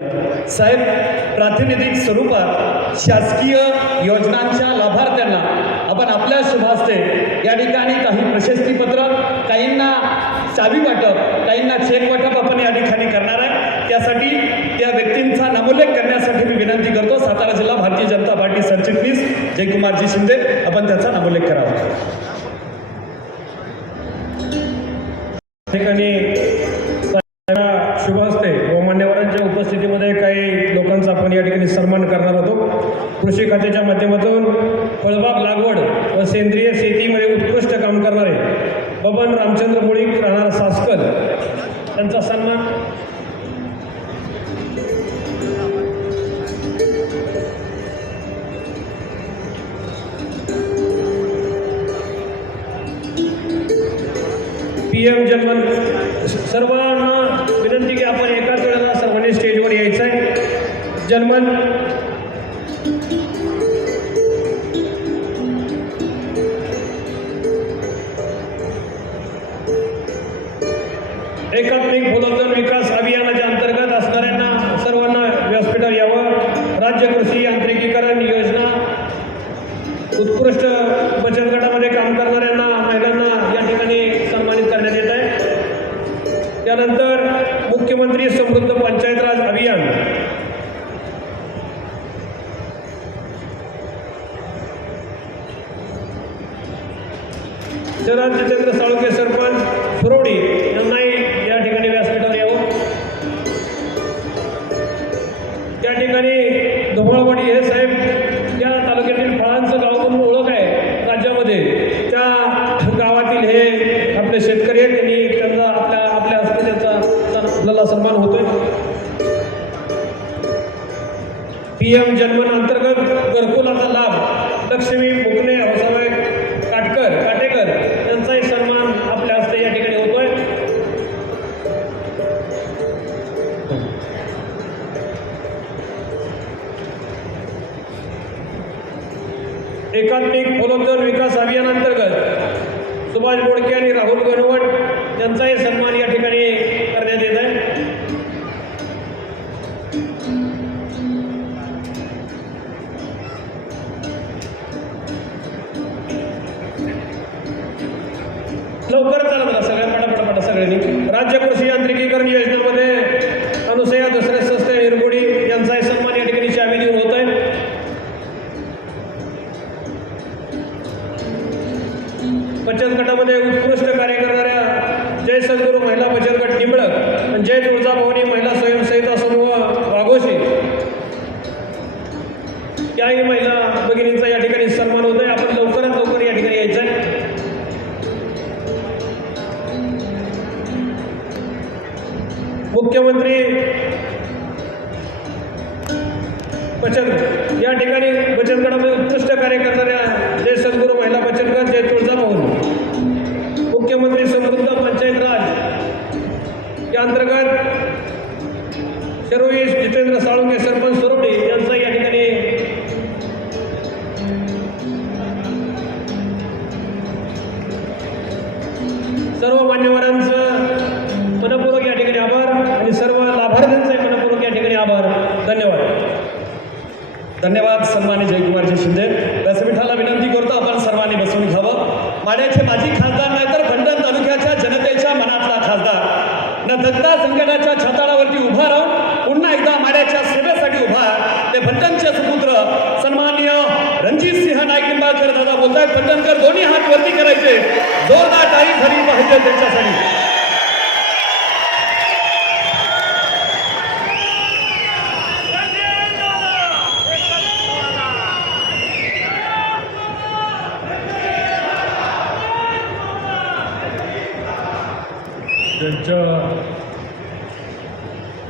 साहेब प्रातिनिधिक स्वरूपात शासकीय योजनांच्या लाभार्थ्यांना आपण आपल्या शुभास्ते या ठिकाणी काही प्रशस्तीपत्र काहींना चावी वाटप काहींना चेक वाटप आपण या ठिकाणी करणार आहे. त्यासाठी त्या व्यक्तींचा नामोल्लेख करण्यासाठी मी विनंती करतो. सातारा जिल्हा भारतीय जनता पार्टी सरचिटणीस जयकुमारजी शिंदे आपण त्याचा नामोल्लेख करावा. फळबाग लागवड व सेंद्रिय शेतीमध्ये उत्कृष्ट काम करणारे बबन रामचंद्र मुळीक राहणार सासकर त्यांचा सन्मान. पी एम जन्मन एकात्मिक फलोत्पन्न ठिकाणी धुमाळवाडी हे साहेब एकात्मिक फलोत्तर विकास अभियानांतर्गत सुभाष बोडके आणि राहुल गणवट यांचाही सन्मान या ठिकाणी गटामध्ये उत्कृष्ट कार्य करणाऱ्या जय सद्गुरू महिला बचत गट निंबळक आणि जय तुळजाभवानी शर्वीश जितेंद्र साळुंके सरपंच पुत्र भट्टनचे सन्माननीय रणजित सिंह नाईक निंबाळकर दादा बोलतायत. पटणकर दोन्ही हात वरती करायचे. जोरदार टाळी झाली पाहिजे त्यांच्यासाठी त्यांच्या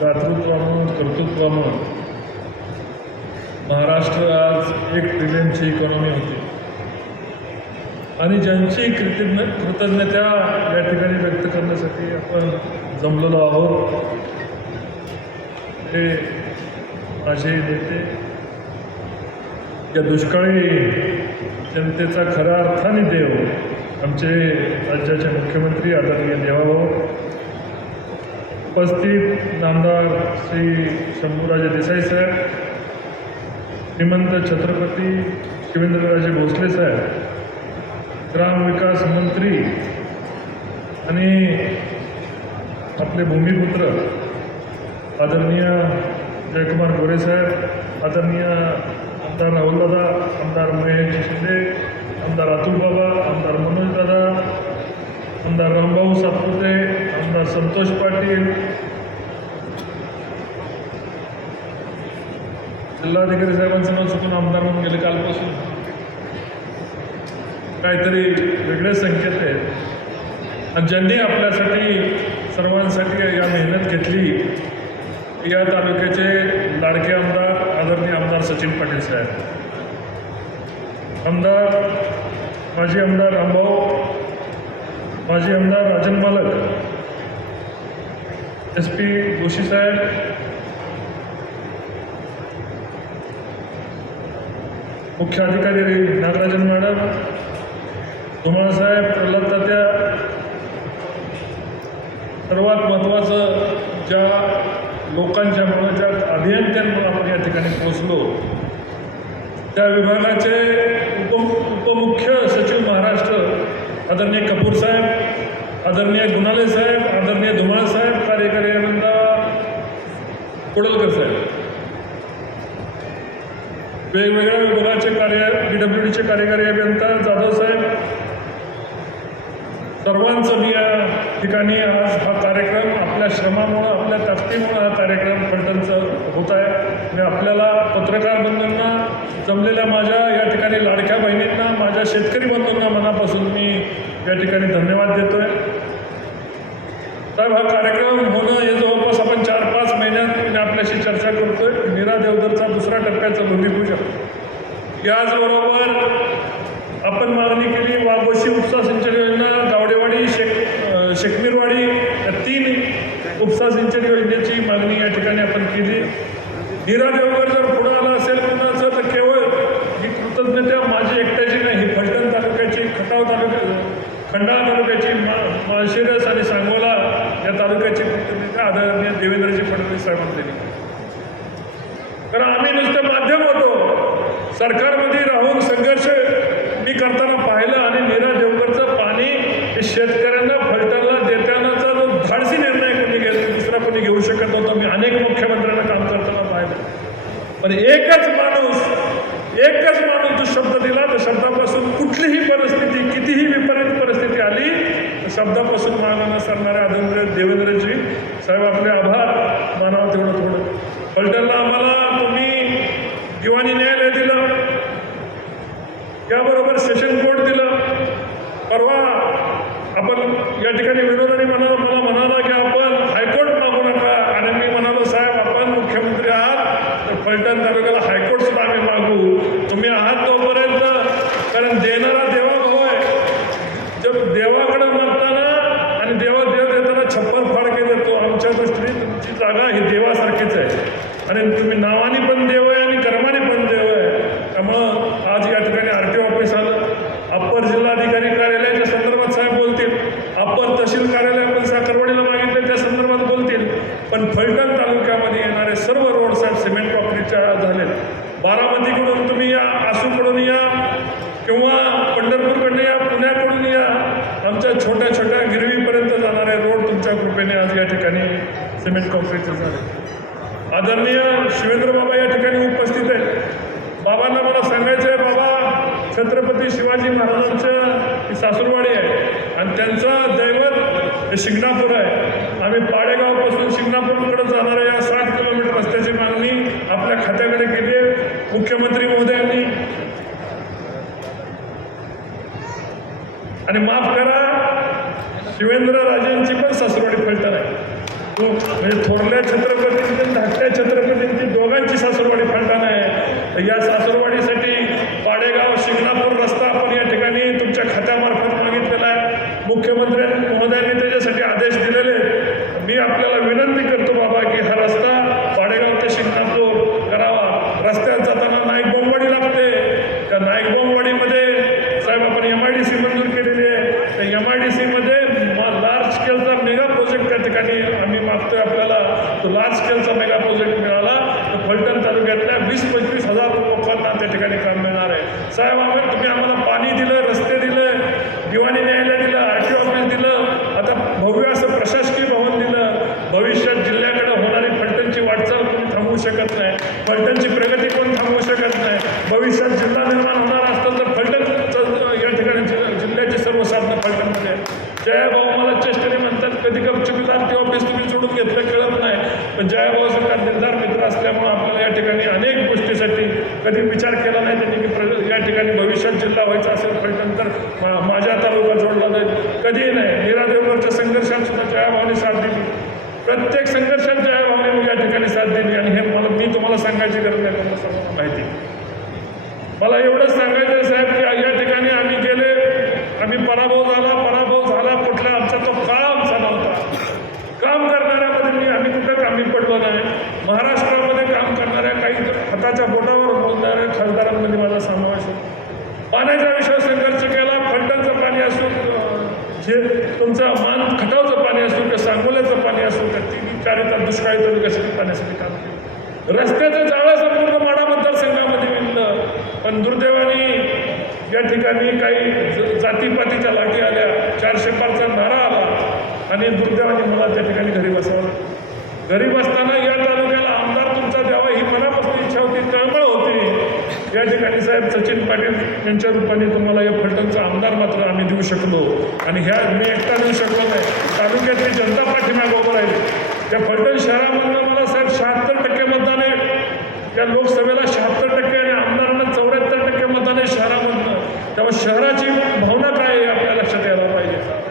दातृत्वानं कर्तृत्वानं महाराष्ट्र आज एक ट्रिलियनची इकॉनॉमी होती आणि ज्यांची कृतज्ञ कृतज्ञता या ठिकाणी व्यक्त करण्यासाठी आपण जमलेलो आहोत. हे माझे नेते. या दुष्काळी जनतेचा खऱ्या अर्थाने देव आमचे राज्याचे मुख्यमंत्री आदरणीय देवाभाऊ. उपस्थित नामदार श्री शंभूराजे देसाई साहेब श्रीमंत छत्रपती शिवेंद्रराजे भोसले साहेब ग्रामविकास मंत्री आणि आपले भूमिपुत्र आदरणीय जयकुमार गोरे साहेब आदरणीय आमदार राहुलदादा आमदार महेश शिंदे आमदार अतुल बाबा आमदार मनोज दादा आमदार रामभाऊ सातपुते आमदार संतोष पाटील जिल्हाधिकारी साहेबांसमोर चुकून आमदार म्हणून गेले कालपासून. काहीतरी वेगळे संकेत आहेत. आणि ज्यांनी आपल्यासाठी सर्वांसाठी या मेहनत घेतली या तालुक्याचे लाडके आमदार आदरणीय आमदार सचिन पाटील साहेब. आमदार माजी आमदार रामभाऊ माजी आमदार राजन मालक एस पी जोशी साहेब मुख्य अधिकारी नागराजन मॅडम धुमाळसाहेब प्रल्हाद तात्या सर्वात महत्त्वाचं ज्या लोकांच्यामुळं ज्या अभियंत्यांमुळे आपण या ठिकाणी पोचलो त्या विभागाचे उप उपमुख्य सचिव महाराष्ट्र आदरणीय कपूर साहेब आदरणीय गुणाले साहेब आदरणीय धुमाळ साहेब कार्यकारी आनंदा कोडलकर साहेब. वेगवेगळ्या विभागाचे कार्य डी डब्ल्यू डीचे कार्यकारी अभियंता जाधव साहेब सर्वांचं मी या ठिकाणी आज हा कार्यक्रम आपल्या श्रमामुळं आपल्या ताकदीमुळं हा कार्यक्रम फलटणचं होत आहे. मी आपल्याला पत्रकार बंधूंना जमलेल्या माझ्या या ठिकाणी लाडक्या बहिणींना माझ्या शेतकरी बंधूंना मनापासून मी या ठिकाणी धन्यवाद देतो आहे साहेब हा कार्यक्रम होणं हे जवळपास आपण चार पाच महिन्यात मी आपल्याशी चर्चा करतोय. मीरा देवधरचा दुसरा टप्प्याचं भूमिपूजन. याचबरोबर आपण मागणी केली वाघोशी उपसा सिंचन योजना शेखमीरवाडी या तीन उपसा सिंचन योजनेची मागणी या ठिकाणी आपण केली. नीरा देवकर जर पुढं आला असेल कुणाचं तर केवळ ही कृतज्ञता माझी एकट्याची नाही फलटण तालुक्याची खटाव तालुक्या खंडाळा तालुक्याची मा माळशिरस आणि सांगोला या तालुक्याची कृतज्ञता आदरणीय देवेंद्रजी फडणवीस साहेबांनी दिली. कारण आम्ही नुसतं माध्यम होतो. सरकारमध्ये राहून संघर्ष मी करताना पाहिलं आणि नीरा देवकरचं पाणी हे शेतकऱ्यांना फलटणला देतानाचा जो धाडसी निर्णय कोणी घेतला दुसरा कोणी घेऊ शकत नव्हता मी अनेक मुख्यमंत्र्यांना काम करताना पाहिलं पण एकच माणूस एकच माणूस जो शब्द दिला त्या शब्दापासून कुठलीही परिस्थिती कितीही विपरीत परिस्थिती आली तर शब्दापासून मागा न सरणारे आदरणीय देवेंद्रजी साहेब आपले आभार मानावं तेवढं थोडं फलटणला आम्हाला तुम्ही दिवाणी न्यायालय दिलं याबरोबर सेशन कोर्ट दिलं. परवा आपण या ठिकाणी विनोदाने म्हणाला मला म्हणाला की आपण हायकोर्ट मागू नका आणि मी म्हणालो साहेब आपण मुख्यमंत्री आहात तर फलटण तालुक्याला हायकोर्ट सुद्धा आम्ही मागू तुम्ही आहात तोपर्यंत कारण देणारा देवाभाव आहे जर देवाकडे मागताना आणि देवा देव देताना छप्पर फाडके देतो आमच्या दृष्टीने तुमची जागा ही देवासारखीच आहे आणि तुम्ही नावाने पण देव आहे आणि कर्माने पण देव आहे त्यामुळं आज या ठिकाणी आर टी ऑफिस आलं अप्पर जिल्हाधिकारी कार्यालयाच्या संदर्भात साहेब बोलतील अप्पर तहसील कार्यालय साखरवाडीला मागितलं त्या संदर्भात बोलतील. पण फलटण तालुक्यामध्ये येणारे सर्व रोड साहेब सिमेंट कॉन्क्रीटच्या झालेत. बारामतीकडून तुम्ही या आसूकडून या किंवा पंढरपूरकडनं या पुण्याकडून या आमच्या छोट्या छोट्या गिरवीपर्यंत जाणारे रोड तुमच्या कृपेने आज या ठिकाणी सिमेंट कॉन्क्रीटचे झाले. आदरणीय शिवेंद्र बाबा या ठिकाणी उपस्थित आहेत. बाबांना मला सांगायचं आहे बाबा छत्रपती शिवाजी महाराजांचं सासूरवाडी आहे. आणि त्यांचं हे शिंगणापूर आहे. आम्ही पाडेगावपासून शिंगणापूरकडे जाणाऱ्या या साठ किलोमीटर रस्त्याची मागणी आपल्या खात्याकडे केली आहे. मुख्यमंत्री महोदयांनी. आणि माफ करा शिवेंद्र राजेंची पण सासरवाडी फलटण आहे. तो म्हणजे थोरल्या छत्रपतींची आणि धाकट्या छत्रपतींची दोघांची सासरवाडी फलटण आहे. या सासरवाडीसाठी पाडेगाव शिंगणापूर रस्ता आपण या ठिकाणी तुमच्या खात्यामार्फत मागितलेला आहे मुख्यमंत्री महोदयांनी त्याच्यासाठी आदेश दिलेले आहेत. मी आपल्याला विनंती करतो बाबा की हा रस्ता पाडेगाव ते शिंगणापूर करावा रस्त्यात जाताना नाईक बोंबवाडी लागते त्या नाईक बोंबवाडीमध्ये साहेब आपण एम आय डी सी मंजूर केलेली आहे त्या एम आय डी सीमध्ये लार्ज स्केलचा मेगा प्रोजेक्ट त्या ठिकाणी आम्ही मागतोय वीस पंचवीस हजार लोकांना त्या ठिकाणी काम मिळणार आहे साहेब आम्ही तुम्ही आम्हाला पाणी दिलं रस्ते दिले दिवाणी न्यायालय दिलं आर टी ऑफिस दिलं आता भव्य असं प्रशासकीय भवन दिलं भविष्यात जिल्ह्याकडे होणारी फलटणची वाटचाल कोणी थांबवू शकत नाही फलटणची प्रगती कोण थांबवू शकत नाही भविष्यात जिल्हा निर्माण होणार असतं तर फलटणचं या ठिकाणी जि- जिल्ह्याची सर्व साधनं फलटणमध्ये आहेत. जयाभाऊ मला चेष्टेने म्हणतात कधी गपचुपीदार ते ऑफिस तुम्ही सोडून घेतलं कळत नाही. पण जयाभाऊ सारखा मित्र असल्यामुळं आपल्याला या ठिकाणी अनेक गोष्टीसाठी कधी विचार केला नाही त्यांनी की प्र या ठिकाणी भविष्यात जिल्हा व्हायचा असेल पण नंतर मा- माझ्या तालुका जोडला जाईल. कधीही नाही. नीरा संघर्षात सुद्धा जयाभाऊने साथ दिली. प्रत्येक संघर्षात जयाभाऊने या ठिकाणी साथ दिली आणि हे मला मी तुम्हाला सांगायची गरज नाही तुम्हाला सर्वांना माहिती. मला एवढंच सांगायचं आहे साहेब की या ठिकाणी आम्ही गेले आम्ही पराभव झाला पराभव झाला कुठला आमचा तो काळ आमचा नव्हता काम करणाऱ्यामध्ये मी आम्ही कुठं कामी पडलो नाही महाराष्ट्रामध्ये काम करणाऱ्या काही हाताच्या बोटावर बोलणाऱ्या खासदारांमध्ये माझा समावेश पाण्याचा पाण्याच्या संघर्ष केला फलटणचं पाणी असो जे तुमचं मान खटावचं पाणी असो किंवा सांगोल्याचं पाणी असो त्या तिन्ही चारिता दुष्काळी तालुक्यासाठी पाण्यासाठी काम केलं. रस्त्याचं जाळं संपूर्ण माडा मतदारसंघामध्ये मिळलं पण दुर्दैवाने या ठिकाणी काही जातीपातीच्या लाटी आल्या चारशे पाचचा नारा आला. आणि दुर्दैवाने मला त्या ठिकाणी घरी बसावं घरी बसताना या तालुक्याला आमदार तुमचा द्यावा ही मनापासून इच्छा होती तळमळ होती या ठिकाणी साहेब सचिन पाटील यांच्या रूपाने तुम्हाला या फलटणचा आमदार मात्र आम्ही देऊ शकलो. आणि ह्या मी एकटा देऊ शकलो नाही. तालुक्यातली जनता पाठीमागे उभं राहिली. त्या फलटण शहरामधनं मला साहेब शहात्तर टक्के मतदान आहे. त्या लोकसभेला शहात्तर टक्के आणि आमदारांना चौऱ्याहत्तर टक्के मतदान आहे शहरामधनं. त्यामुळे शहराची भावना काय आहे आपल्या लक्षात यायला पाहिजे.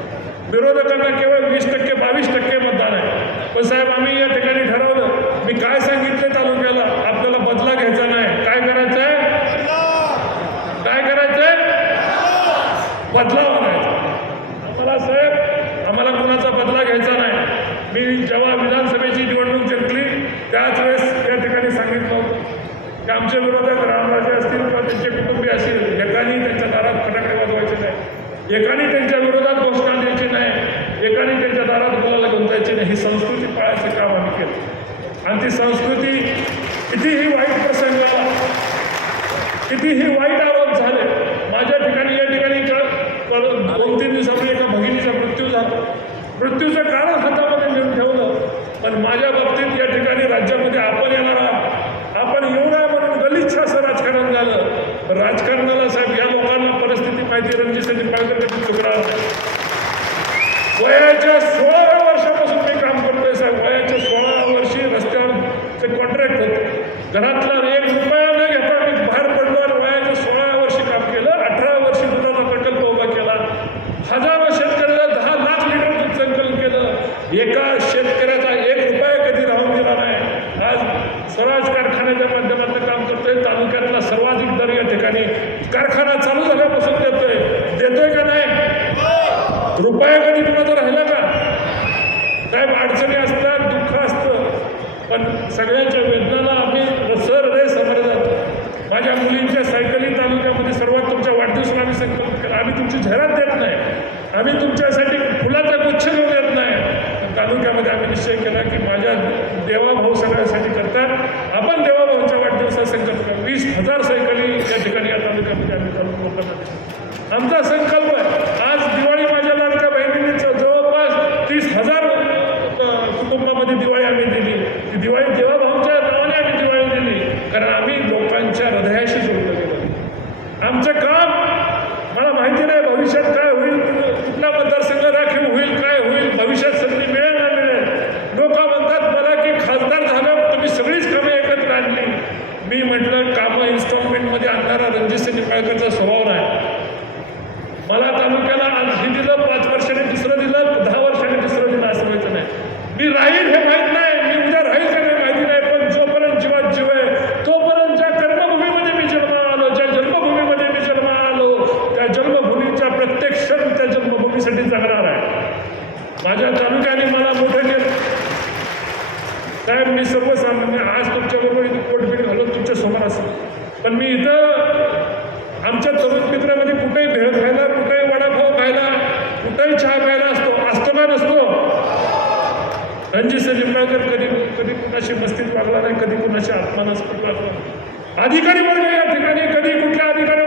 विरोधकांना केवळ वीस टक्के बावीस टक्के मतदान आहे पण साहेब आम्ही या ठिकाणी ठरवलं मी काय सांगितलं तालुक्याला आपल्याला बदला घ्यायचा नाही काय करायचं आहे काय करायचंय बदलाव आणायचा आम्हाला साहेब आम्हाला कुणाचा बदला घ्यायचा नाही मी जेव्हा विधानसभेची निवडणूक जिंकली त्याच वेळेस या ठिकाणी सांगितलं होतं की आमच्या विरोधात रामराजे असतील किंवा त्यांचे कुटुंबीय असतील एकाने त्यांच्या दारात फटाके वाजवायचे नाही. एकाने त्यांच्या विरोधात घोषणा द्यायची नाही. एकाने त्यांच्या दारात मुलाला गुंतायची नाही. ही संस्कृती पाळायचं काम आम्ही केलं. आणि ती संस्कृती कितीही वाईट प्रसंग आला कितीही वाईट आरोप झाले माझ्या ठिकाणी या ठिकाणी दोन तीन दिवसापूर्वी एका भगिनीचा मृत्यू झाला. मृत्यूचं पण माझ्या बाबतीत या ठिकाणी राज्यामध्ये आपण येणार आहात आपण येऊ नये म्हणून गलिच्छ असं राजकारण झालं राजकारणाला साहेब या लोकांना परिस्थिती माहिती रणजितसाठी पाळकर कधी चुकणार नाही. वयाच्या सोळाव्या वर्षापासून मी काम करतोय साहेब वयाच्या सोळाव्या वर्षी रस्त्यावरचे कॉन्ट्रॅक्ट होते घरातला एक रुपया न घेता मी बाहेर पडलो आणि वयाच्या सोळाव्या वर्षी काम केलं अठरा वर्षी दुधाचा प्रकल्प उभा केला हजारो शेतकऱ्याला दहा लाख लिटर दूध संकलन केलं एका शेतकऱ्याचा एक रुपया कधी राहून गेला नाही आज स्वराज कारखान्याच्या माध्यमातून काम करतोय तालुक्यातला सर्वाधिक दर या ठिकाणी कारखाना चालू झाल्यापासून देतोय देतोय का नाही रुपया कधी कुणाचा राहिला का साहेब अडचणी असतात दुःख असतं पण सगळ्यांच्या वेदनाला आम्ही सर रे समोर जातो माझ्या मुलींच्या सायकली तालुक्यामध्ये सर्वात तुमच्या वाढदिवसाला आम्ही संकल्प केला आम्ही तुमची जाहिरात देत नाही आम्ही तुमच्यासाठी फुलाचा गुच्छ घेऊन येत नाही पण तालुक्यामध्ये आम्ही निश्चय केला की माझ्या देवाभाऊ सगळ्यासाठी करतात आपण देवाभाऊंच्या वाढदिवसाचा संकल्प करा वीस हजार सायकली या ठिकाणी या तालुक्यामध्ये आम्ही तालुका लोकांना देतो आमचा नमस्कृत अधिकारी वर्ग या ठिकाणी कधी कुठल्या अधिकारी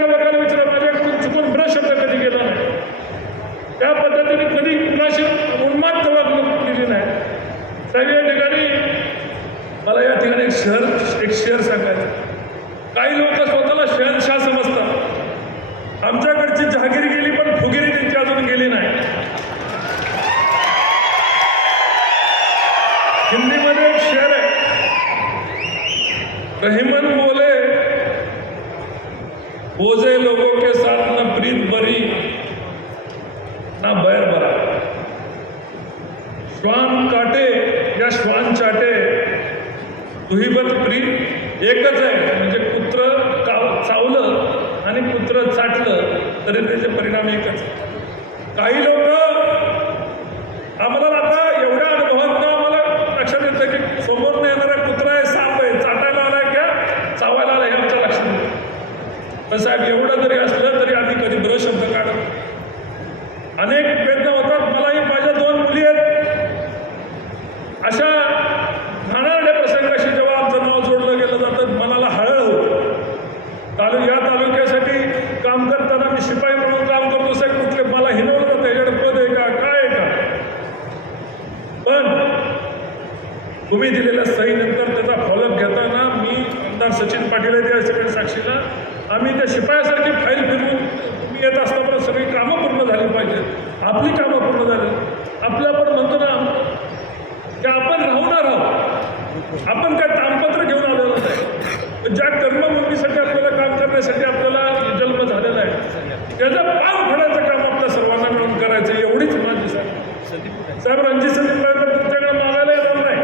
कामपत्र घेऊन आलेलं आहे ज्या कर्मभूमीसाठी आपल्याला काम करण्यासाठी आपल्याला जन्म झालेला आहे त्याचा पाव फडायचं काम आपल्या सर्वांना मिळून करायचं एवढीच माझी साहेब साहेब रणजित सिंग तुमच्याकडे मागायला येणार नाही.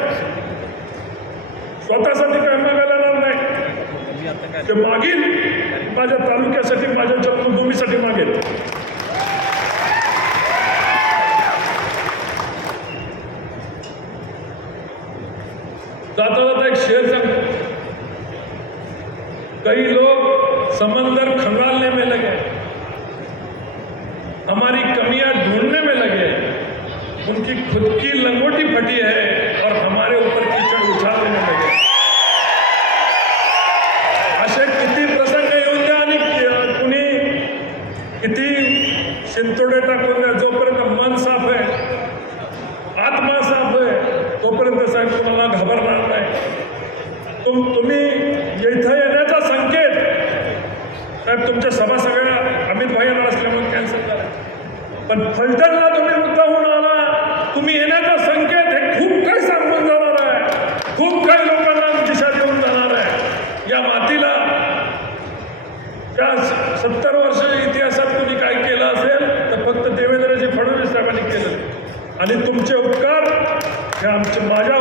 स्वतःसाठी काय मागायला येणार नाही. ते मागील माझ्या तालुक्यात उनकी खुद की लंगोटी फटी है। Come to my